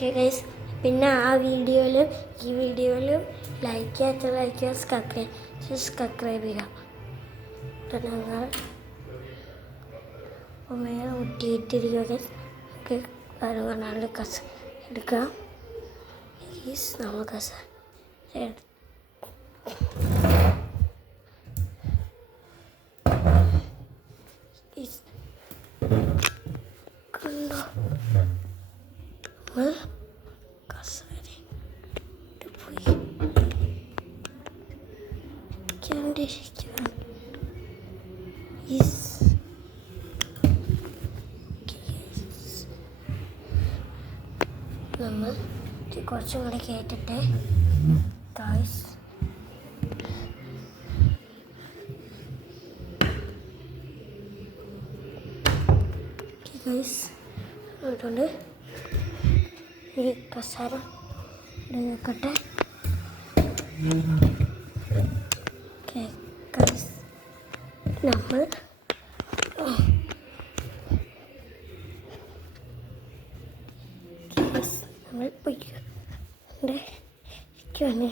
Okay guys, പിന്നെ ആ വീഡിയോയിലും ഈ വീഡിയോയിലും ലൈക്ക് സബ്സ്ക്രൈബ് ചെയ്യുക. ഞങ്ങൾ ഉമ്മയെ ഊട്ടിയിട്ടിരിക്കുക ഗൈസ്. നമുക്ക് കസ എടുക്കാം. നമ്മൾ കസ കണ്ടോ കസേര പോയി നമ്മൾ കുറച്ചും കൂടെ കേട്ടിട്ട് ഗൈസ് അതുകൊണ്ട് ഈ കസാര നോക്കട്ടെ. നമ്മൾ പോയിക്കൊണ്ടിരിക്കുകയാണ്.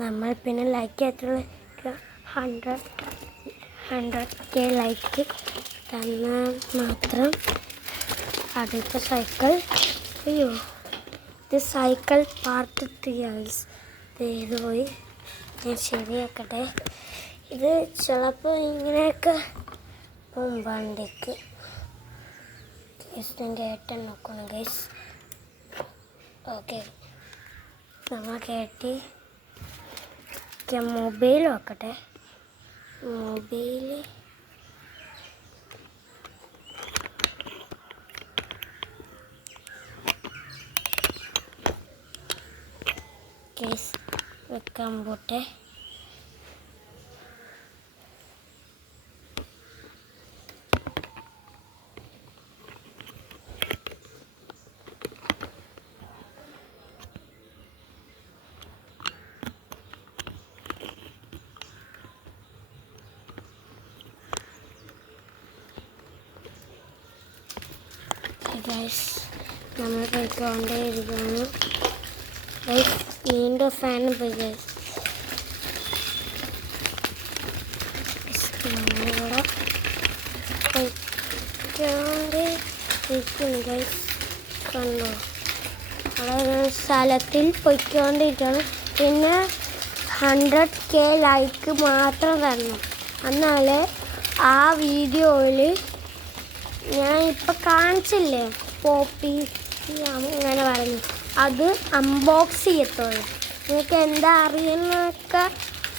നമ്മൾ പിന്നെ ലൈക്ക് ആയിട്ടുള്ള 100K ലൈക്ക് തന്നാൽ മാത്രം അടുത്ത സൈക്കിൾ ഇത് സൈക്കിൾ പാർട്ട് 3 ആയിസ്. ഇത് പോയി ഞാൻ ശരിയാക്കട്ടെ. ഇത് ചിലപ്പോൾ ഇങ്ങനെയൊക്കെ പോകും വണ്ടിക്ക്. കേട്ടൻ നോക്കണം ഗൈസ്. ഓക്കെ, നമ്മൾ കേട്ടി മൊബൈൽ നോക്കട്ടെ. മൊബൈൽ കേസ് വെക്കാൻ പോട്ടെ. നമ്മൾ പോയിക്കൊണ്ടേയിരിക്കുന്നു. നീണ്ട ഫാനും പോയി നമ്മളിവിടെ പോയിക്കൊണ്ടേയിരിക്കുന്നു ഗൈസ്. കണ്ടോ, അവിടെ സ്ഥലത്തിൽ പോയിക്കൊണ്ടിരിക്കണം. പിന്നെ 100K ലൈക്ക് മാത്രം തരണം, എന്നാലേ ആ വീഡിയോയിൽ ഞാൻ ഇപ്പം കാണിച്ചില്ലേ പോപ്പി അങ്ങനെ പറഞ്ഞു അത് അൺബോക്സ് ചെയ്യത്തുള്ളൂ. നിങ്ങൾക്ക് എന്താ അറിയുന്നതൊക്കെ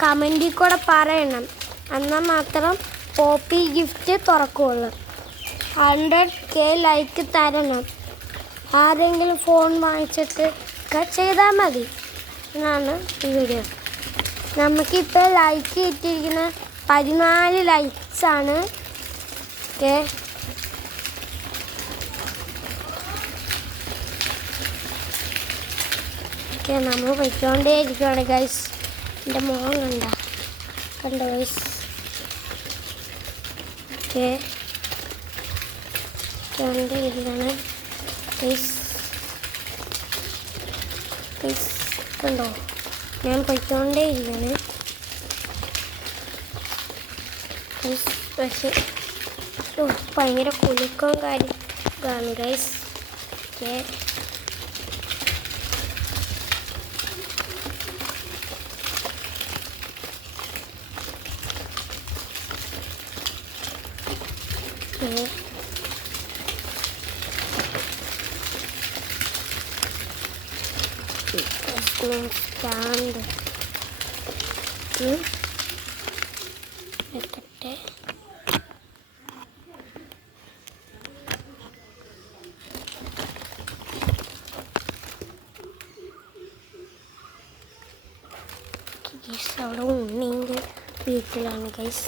കമൻറ്റിൽ കൂടെ പറയണം, എന്നാൽ മാത്രം പോപ്പി ഗിഫ്റ്റ് തുറക്കുള്ളൂ. 100K ലൈക്ക് തരണം. ആരെങ്കിലും ഫോൺ വാങ്ങിച്ചിട്ട് ഒക്കെ ചെയ്താൽ മതി എന്നാണ് ഈ വീഡിയോ. നമുക്കിപ്പോൾ ലൈക്ക് കിട്ടിയിരിക്കുന്ന 14 ലൈക്സാണ്. ഓക്കെ, നമ്മൾ പോയിക്കൊണ്ടേ ഇരിക്കുകയാണ് ഗൈസ്. എൻ്റെ മോൻ കണ്ടോ ഗൈസ്. ഓക്കെ, പോയിക്കൊണ്ടേ ഇരിക്കുകയാണ് ഗൈസ്. കണ്ടോ, ഞാൻ പോയിക്കൊണ്ടേ ഇരിക്കുകയാണ്. പക്ഷേ ഭയങ്കര കുലുക്കവും കാര്യമാണ് ഗൈസ്. ഓക്കെ, സ്റ്റാൻഡ് വെക്കട്ടെ. അവിടെ ഉണ്ണിൻ്റെ വീഡിയോ വീട്ടിലാണ് ഗൈസ്.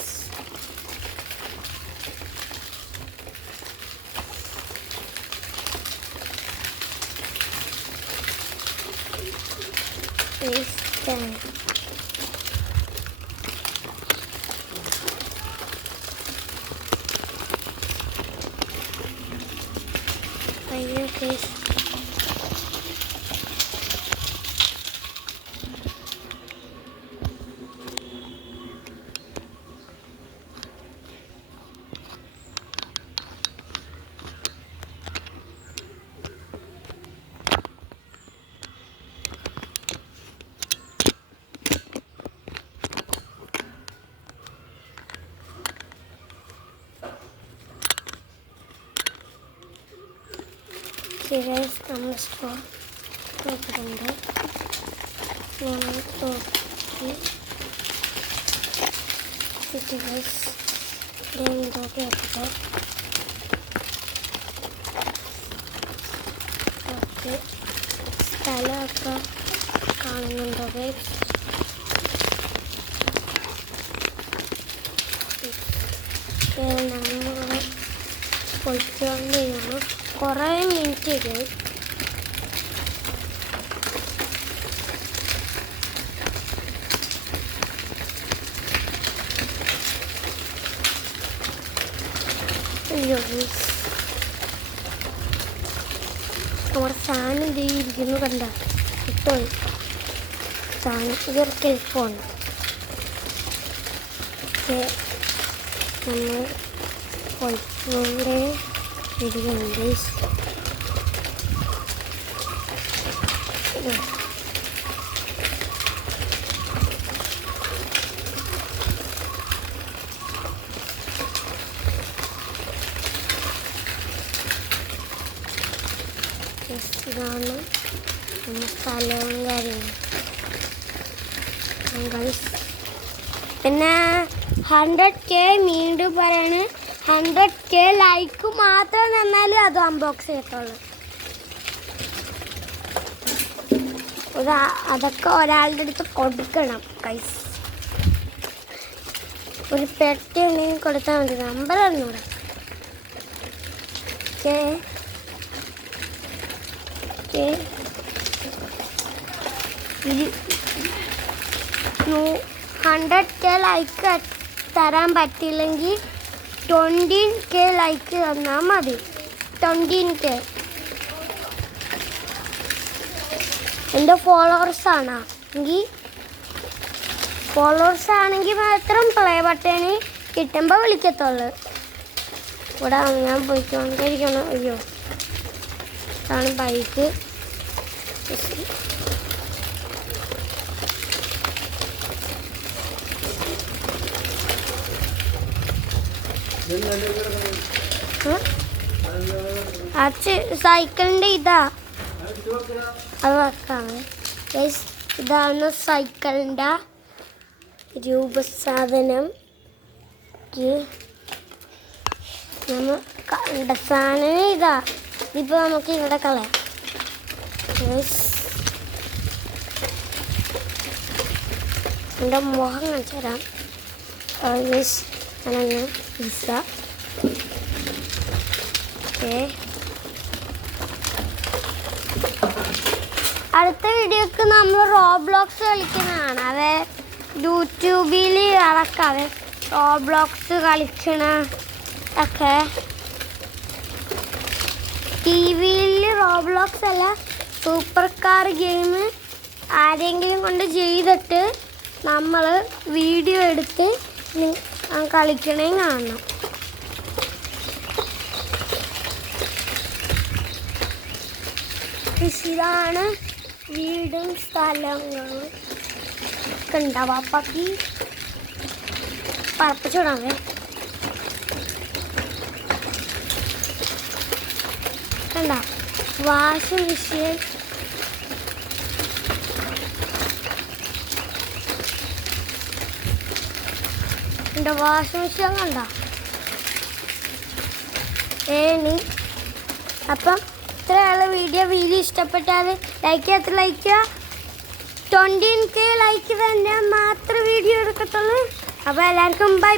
അയ്യോ ഗൈസ്, നമ്മൾ സ്റ്റോർ നോക്കുന്നുണ്ട്. നമ്മൾ നോക്കി നോക്കി വെച്ചിട്ട് ഓക്കെ സ്ഥലമൊക്കെ കാണുന്നുണ്ടോ ഗൈസ്? നമ്മൾ പൊയ്ക്കൊണ്ടിരിക്കുന്നു കുറേ മിനിറ്റ് ഗൈസ്. നമ്മുടെ ഫാൻ എന്ത് ഇരിക്കുന്നു കണ്ട കിട്ടും. ഫാൻ ഇതൊരു ടെലിഫോൺ. നമ്മൾ പോയിക്കൊണ്ട് ഇരിക്കുന്നുണ്ട്. ഇതാണ് നമ്മുടെ സ്ഥലവും കാര്യങ്ങളും. പിന്നെ 100K വീണ്ടും പറയാണ്. 100K ലൈക്ക് മാത്രം തന്നാലും അത് അൺബോക്സ് ചെയ്യത്തുള്ളൂ. അതൊക്കെ ഒരാളുടെ അടുത്ത് കൊടുക്കണം ഗൈസ്. ഒരു പെട്ടി ഉണ്ടെങ്കിൽ കൊടുത്താൽ മതി. നമ്പർ അറിഞ്ഞൂടെ? ഓക്കെ 100K ലൈക്ക് തരാൻ പറ്റില്ലെങ്കിൽ 20K ലൈക്ക് തന്നാൽ മതി. 20K എൻ്റെ ഫോളോവേഴ്സാണ് ആണെങ്കിൽ മാത്രം പ്ലേ ബട്ടന് കിട്ടുമ്പോൾ വിളിക്കത്തുള്ളൂ. ഇവിടെ ഞാൻ പോയിക്കൊണ്ടിരിക്കണം. അയ്യോ ഇതാണ് ബൈക്ക്. സൈക്കിളിൻ്റെ ഇതാ അത് വെക്കാണ്. ഇതാണ് സൈക്കിളിൻ്റെ രൂപസാധനം. നമ്മൾ കണ്ട സാധനം ഇതാ. ഇതിപ്പോൾ നമുക്ക് ഇവിടെ കളയാം. എൻ്റെ മുഖം കാണിച്ചു തരാം. ഞാനൊന്ന് പിസ്സ. ഓക്കെ അടുത്ത വീഡിയോക്ക് നമ്മൾ റോബ്ലോക്സ് കളിക്കുന്നതാണ്. അത് യൂട്യൂബിൽ ഇറക്കാവേ. റോബ്ലോക്സ് കളിക്കണ ഒക്കെ ടി വിയിൽ റോബ്ലോക്സ് അല്ല, സൂപ്പർ കാർ ഗെയിം ആരെങ്കിലും കൊണ്ട് ചെയ്തിട്ട് നമ്മൾ വീഡിയോ എടുത്ത് കളിക്കണേ കാണണം. ഇതാണ് വീടും സ്ഥലങ്ങളും ഒക്കെ ഉണ്ടാവും. അപ്പാക്കി പറപ്പിച്ചിടാവേ. കണ്ട വാഷിംഗ് മെഷീൻ. എൻ്റെ വാഷിംഗ് മെഷീൻ കണ്ട. അപ്പം ഇത്രയുള്ള വീഡിയോ ഇഷ്ടപ്പെട്ടാൽ ലൈക്ക് ചെയ്യാത്ത ലൈക്ക് ചെയ്യുക. 20K ലൈക്ക് തന്നെ മാത്രം വീഡിയോ എടുക്കത്തുള്ളൂ. അപ്പോൾ എല്ലാവർക്കും ബൈ.